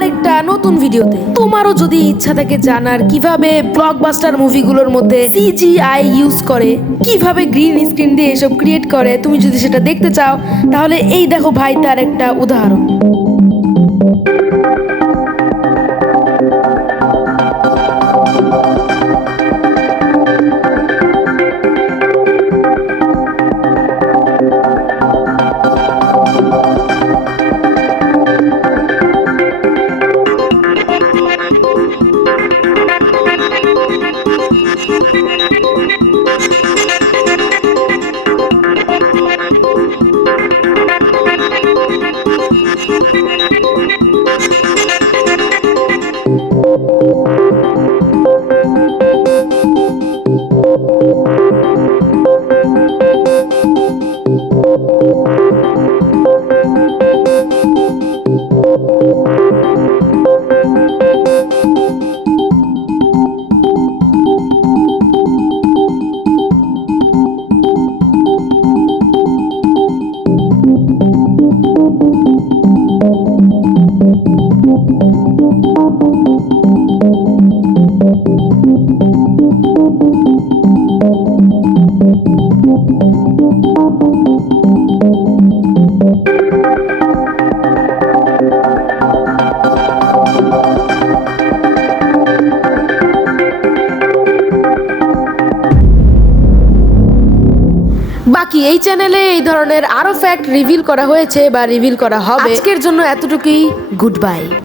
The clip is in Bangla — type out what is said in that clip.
আরেকটা নতুন ভিডিওতে। তোমারও যদি ইচ্ছা থাকে জানার কিভাবে ব্লকবাস্টার মুভিগুলোর মধ্যে সিজিআই ইউজ করে, কিভাবে গ্রিন স্ক্রিন দিয়ে এসব ক্রিয়েট করে, তুমি যদি সেটা দেখতে চাও তাহলে এই দেখো ভাই তার একটা উদাহরণ। বাকি এই চ্যানেলে এই ধরনের আরো ফ্যাক্ট রিভিল করা হয়েছে বা রিভিল করা হবে। আজকের জন্য এতটুকুই, গুড বাই।